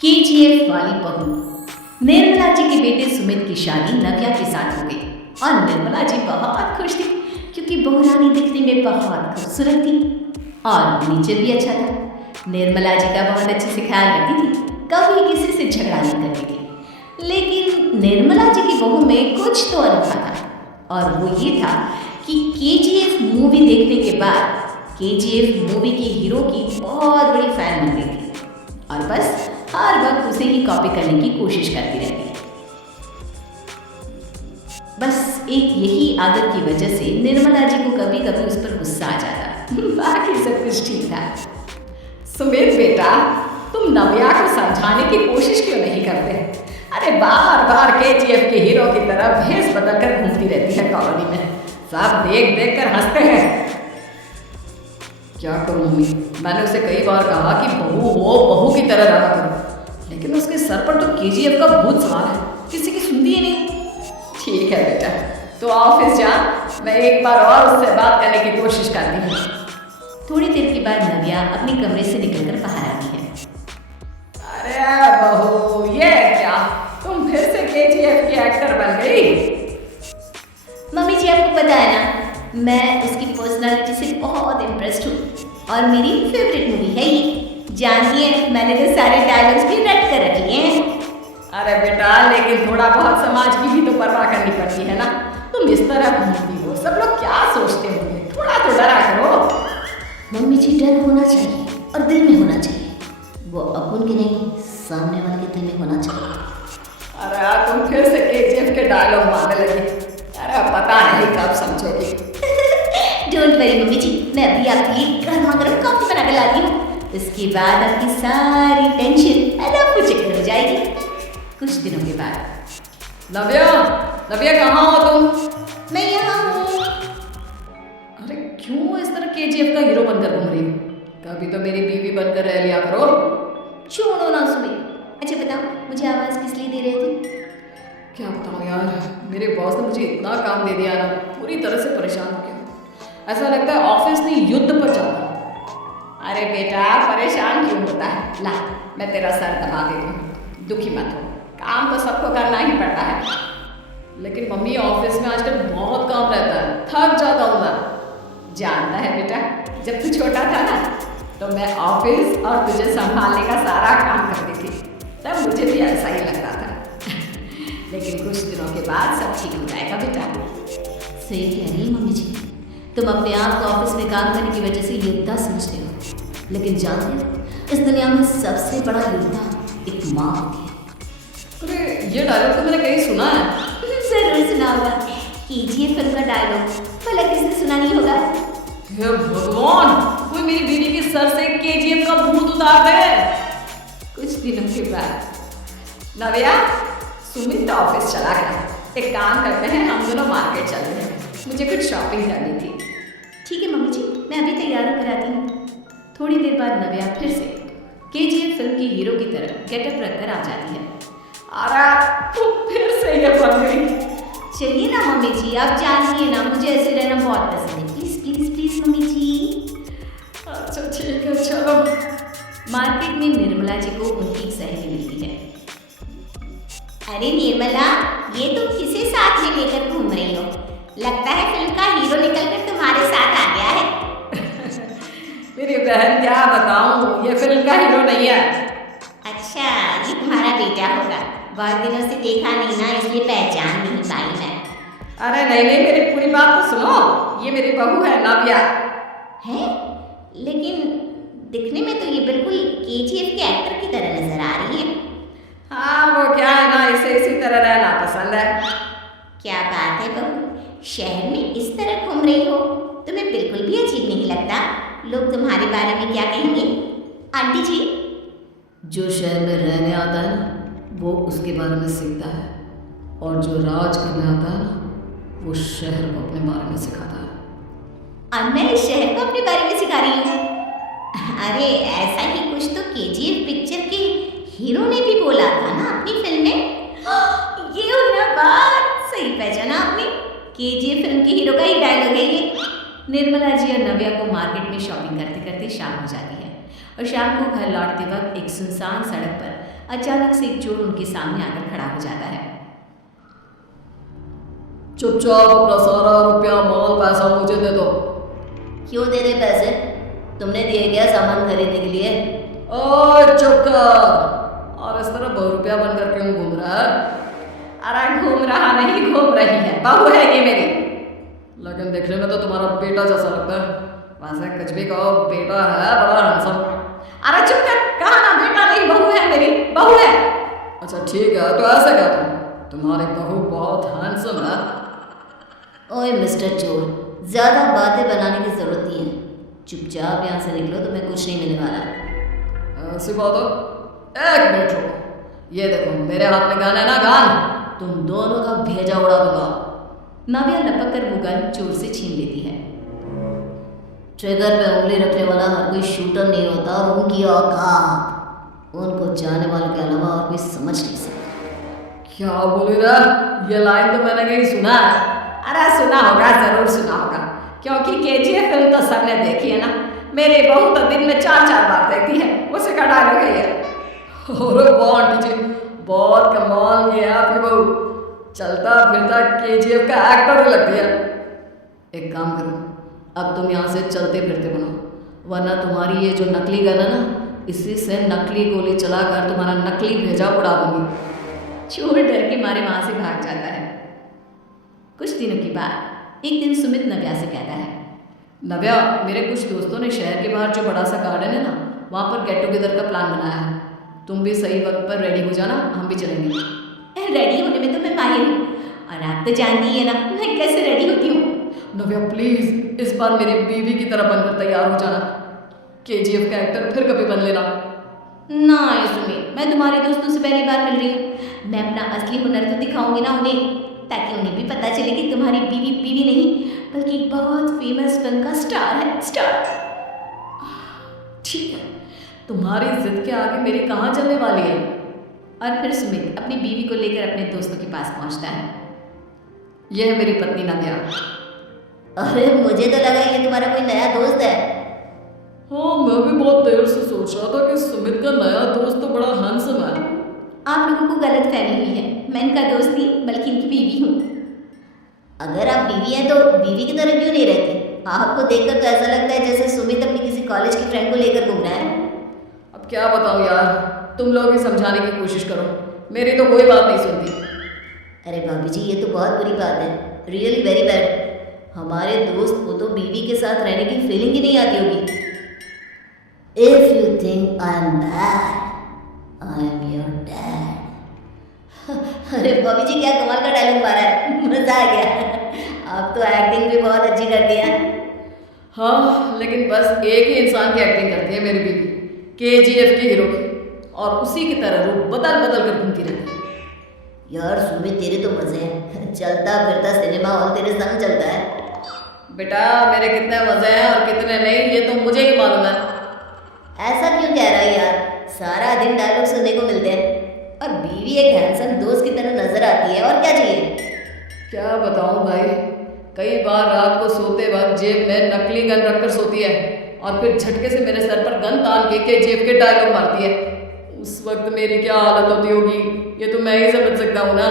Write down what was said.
KGF वाली बहू। निर्मला जी के बेटे सुमित की शादी नव्या के साथ हो गई और निर्मला जी बहुत खुश थी क्योंकि बहू रानी दिखने में बहुत खूबसूरत थी और नेचर भी अच्छा था। निर्मला जी का बहुत अच्छे से ख्याल रखती थी, कभी किसी से झगड़ा नहीं करती थी। लेकिन निर्मला जी की बहू में कुछ तो अनोखा था और वो ये था कि केजीएफ मूवी देखने के बाद केजीएफ मूवी के हीरो की बहुत बड़ी फैन बन गई थी और बस हर वक्त उसे ही कॉपी करने की कोशिश करती रहती। बस एक यही आदत की वजह से निर्मला जी को कभी कभी उस पर गुस्सा आ जाता। बाकी सब कुछ ठीक था। सुमित बेटा, तुम नव्या को समझाने की कोशिश क्यों नहीं करते? अरे बार बार केजीएफ के हीरो की तरह भेष बदल कर घूमती रहती है कॉलोनी में, सब देख देख कर हंसते हैं। क्या करूं मम्मी, मैंने उसे कई बार कहा कि बहू हो, बहू की तरह रहा करो, लेकिन उसके सर पर तो केजीएफ का भूत सवार है, किसी की सुनती ही नहीं। ठीक है बेटा, तो ऑफिस जा, मैं एक बार और उससे बात करने की कोशिश करती हूँ। थोड़ी देर के बाद नव्या अपने कमरे से निकलकर बाहर आती है। अरे बहू, ये क्या, तुम फिर से केजीएफ की एक्टर बन गई? मम्मी जी, आपको पता है ना, मैं उसकी पर्सनालिटी से बहुत इम्प्रेस्ड हूँ और मेरी फेवरेट मूवी है ये। जानती है, मैंने तो सारे डायलॉग्स भी रट कर रख लिए हैं। अरे बेटा, लेकिन थोड़ा बहुत समाज की भी तो परवाह करनी पड़ती है ना। तुम इस तरह घूमती हो, सब लोग क्या सोचते होंगे, थोड़ा तो डरा करो। मम्मी जी, डर होना चाहिए और दिल में होना चाहिए, वो अपन के नहीं, सामने वाले के दिल में होना चाहिए। अरे तुम फिर से केजीएफ के डायलॉग मारने लगी। अरे पता नहीं कब समझोगी। डोंट वरी मम्मी जी, मैं अभी आपकी गर्मा गर्म कॉफी बना के लाती हूँ। इसके बाद आपकी सारी टेंशन अरब चक्कर हो जाएगी। कुछ दिनों के बाद। नव्या, नव्या कहाँ हो तुम? मैं यहाँ हूँ। अरे क्यों इस तरह केजीएफ का हीरो बनकर घूम रही हो? कभी तो मेरी बीवी बनकर रह लिया करो। छोड़ो ना सुमित। अच्छा बताओ, मुझे आवाज़ किस लिए दे रहे थे? क्या बताऊँ यार, मेरे बॉस ने मुझे इतना काम दे दिया ना, पूरी तरह से परेशान हो गया। ऐसा लगता है ऑफिस नहीं युद्ध पर चलता। अरे बेटा, परेशान क्यों होता है? ला, मैं तेरा सर दबा देती हूँ, दुखी मत हो, काम तो सबको करना ही पड़ता है। लेकिन मम्मी, ऑफिस में आजकल बहुत काम रहता है, थक जाता हूँ मैं। जानता है बेटा, जब तू छोटा था ना, तो मैं ऑफिस और तुझे संभालने का सारा काम करती थी, तब मुझे भी ऐसा ही लगता था। लेकिन कुछ दिनों के बाद सब ठीक हो जाएगा बेटा। सही कह रही है मम्मी जी, तुम अपने आप को ऑफिस में काम करने की वजह से योद्धा समझते हो, लेकिन जानते हो, इस दुनिया में सबसे बड़ा योद्धा एक माँ होती है। अरे ये डायलॉग तो मैंने कहीं सुना है। जरूर सुना होगा, केजीएफ फिल्म का डायलॉग, भला किसने सुना नहीं होगा? हे भगवान, कोई मेरी बीवी के सर से केजीएफ का भूत उतार दे। कुछ दिनों के बाद। नव्या, सुमित ऑफिस चला गया, एक काम करते हैं, हम दोनों मार्केट चलते हैं, मुझे कुछ शॉपिंग करनी थी। ठीक है मम्मी जी, मैं अभी तैयार होकर आती हूँ। थोड़ी देर बाद नव्या फिर से केजीएफ फिल्म की हीरो की तरह गेटअप रखकर आ जाती है। अरे तू फिर से ये बन गई। चलिए ना मम्मी जी, आप जानती है ना, मुझे ऐसे रहना बहुत पसंद है। प्लीज प्लीज प्लीज मम्मी जी। अच्छा ठीक है, चलो। मार्केट में निर्मला जी को उनकी सहेली मिलती है। अरे निर्मला, ये तुम किसे साथ में लेकर घूम रही हो? लगता है फिल्म का हीरो निकलकर तुम्हारे साथ आ गया है। मेरी बहन, क्या बताऊं, ये फिल्म का हीरो नहीं है। अच्छा, ये तुम्हारा बेटा होगा, बहुत दिनों से देखा नहीं ना, इसलिए पहचान नहीं पाई मैं। अरे नहीं नहीं, मेरी पूरी बात तो सुनो, ये मेरी बहू है नव्या। है? लेकिन दिखने में तो ये बिल्कुल केजीएफ के एक्टर की तरह नजर आ रही है। हाँ, वो क्या है ना, इसे इसी तरह रहना पसंद है। क्या बात है बहू, शहर में इस तरह घूम रही हो, तुम्हें बिल्कुल भी अजीब नहीं लगता? लोग तुम्हारे बारे में क्या कहेंगे? आंटी जी, जो शहर में रहने आता है ना, वो उसके बारे में सीखता है, और जो राज करने आता है ना, वो शहर को अपने बारे में सिखाता है। और मैं इस शहर को अपने बारे में सिखा रही हूँ? अरे ऐसा ही कुछ तो केजीएफ पिक्चर के हीरो ने भी बोला था ना अपनी फिल्म में। ये हो ना बात, सही पहचाना आपने, केजीएफ फिल्म के हीरो का ही डायलॉग है ये। निर्मला जी और नव्या को मार्केट में शॉपिंग करते करते शाम हो जाती है और शाम को घर लौटते वक्त एक सुनसान सड़क पर अचानक से एक चोर उनके सामने आकर खड़ा हो जाता है। चुपचाप अपना सारा रुपया माल पैसा मुझे दे दो। क्यों दे दे पैसे? तुमने दिए क्या सामान खरीदने के लिए? ओए चुप कर। और इस तरह बहुरुपया बनकर क्यों घूम रहा है? अरे घूम रहा नहीं, घूम रही है, बहू है ये मेरी। लेकिन देखने में तो तुम्हारा बेटा जैसा लगता है। वैसे कुछ भी कहो, बेटा है बड़ा हैंडसम। अरे चुप कर, कहा ना बेटा नहीं, बहू है मेरी, बहू है। अच्छा ठीक है, तो ऐसे क्या तुम्हारी बहू बहुत हैंडसम है। ओए मिस्टर चोर, ज्यादा बातें बनाने की जरूरत नहीं है। चुपचाप यहाँ से निकलो, तुम्हें कुछ नहीं मिलने वाला। ऐसी बात हो? एक मिनट रुको। ये देखो मेरे हाथ में गन है ना, गन। तुम दोनों का भेजा उड़ा दूंगा। नव्या लपक कर वो गन चोर से छीन लेती है। ट्रिगर पे उंगली रखने वाला हर कोई शूटर नहीं होता, और उनकी औकात उनको जाने वालों के अलावा और कोई समझ नहीं सकता। क्या बोल रहा? ये लाइन तो मैंने कहीं सुना है। अरे सुना होगा, जरूर सुना होगा, क्योंकि केजीएफ फिल्म तो सबने देखी है ना। मेरी बहू तो दिन में 4-4 बार देखती है, उसे का डायलॉग है ये। अरे वाह आंटी जी, बहुत कमाल की है आपकी बहू। चलता फिरता केजीएफ का एक्टर ही लगती है। एक काम करो, अब तुम यहाँ से चलते फिरते बनो, वरना तुम्हारी ये जो नकली गन है ना, इसी से नकली गोली चलाकर तुम्हारा नकली भेजा उड़ा दूंगी। चोर डर के मारे वहां से भाग जाता है। कुछ दिनों के बाद एक दिन सुमित नव्या से कहता है, नव्या, मेरे कुछ दोस्तों ने शहर के बाहर जो बड़ा सा गार्डन है ना, वहाँ पर गेट टुगेदर का प्लान बनाया है। तुम भी सही वक्त पर रेडी हो जाना, हम भी चलेंगे। रेडी होने में तो मैं माहिर हूँ, और आप तो जानती है ना मैं कैसे रेडी होती हूँ। नव्या प्लीज इस बार मेरी बीवी की तरह बनकर तैयार हो जाना। केजीएफ का एक्टर फिर कभी बन लेना। ना सुमित, मैं तुम्हारे दोस्तों से पहली बार मिल रही हूँ। मैं अपना असली हुनर तो दिखाऊंगी ना उन्हें, ताकि उन्हें भी पता चले कि तुम्हारी बीवी बीवी नहीं, बल्कि एक बहुत फेमस फिल्म का स्टार है, स्टार। ठीक है, तुम्हारी जिद के आगे मेरी कहाँ चलने वाली है। और फिर सुमित अपनी बीवी को लेकर अपने दोस्तों के पास पहुंचता है। यह है मेरी पत्नी नव्या। अरे मुझे तो लगा ये तुम्हारा कोई नया दोस्त है। हाँ, मैं भी बहुत देर से सोच रहा था कि सुमित का नया दोस्त तो बड़ा हैंडसम है। आप लोगों को गलत फहमी हुई है, मैं इनका दोस्त नहीं बल्कि इनकी बीवी हूँ। अगर आप बीवी हैं तो बीवी की तरह क्यों नहीं रहती? आपको देखकर तो ऐसा लगता है जैसे सुमित अपनी किसी कॉलेज की फ्रेंड को लेकर घूम रहा है। अब क्या बताऊँ यार, तुम लोग ही समझाने की कोशिश करो, मेरी तो कोई बात नहीं सुनती। अरे भाभी जी, ये तो बहुत बुरी बात है, रियली वेरी बैड। हमारे दोस्त को तो बीवी के साथ रहने की फीलिंग ही नहीं आती होगी। If you think I am bad, I am your dad. अरे भाभी जी, क्या कमाल का डायलॉग मारा है, मजा आ गया। आप तो एक्टिंग भी बहुत अच्छी करती हैं। हाँ, लेकिन बस एक ही इंसान की एक्टिंग करती है मेरी बीवी, केजीएफ की हीरो की, और उसी की तरह रूप बदल बदल कर घूमती रहती है। यार सुमित, तेरे तो मजे हैं, चलता फिरता सिनेमा हॉल तेरे संग चलता है। बेटा, मेरे कितने मजे हैं और कितने नहीं, ये तो मुझे ही मालूम है। ऐसा क्यों कह रहा है यार, सारा दिन डायलॉग सुनने को मिलते हैं, और बीवी एक हैंडसम दोस्त की तरह नजर आती है, और क्या चाहिए। क्या बताऊं भाई, कई बार रात को सोते वक्त जेब में नकली गन रखकर सोती है, और फिर झटके से मेरे सर पर गन तान के जेब के डायलॉग मारती है। उस वक्त मेरी क्या हालत होती होगी, ये तो मैं ही समझ सकता हूँ ना।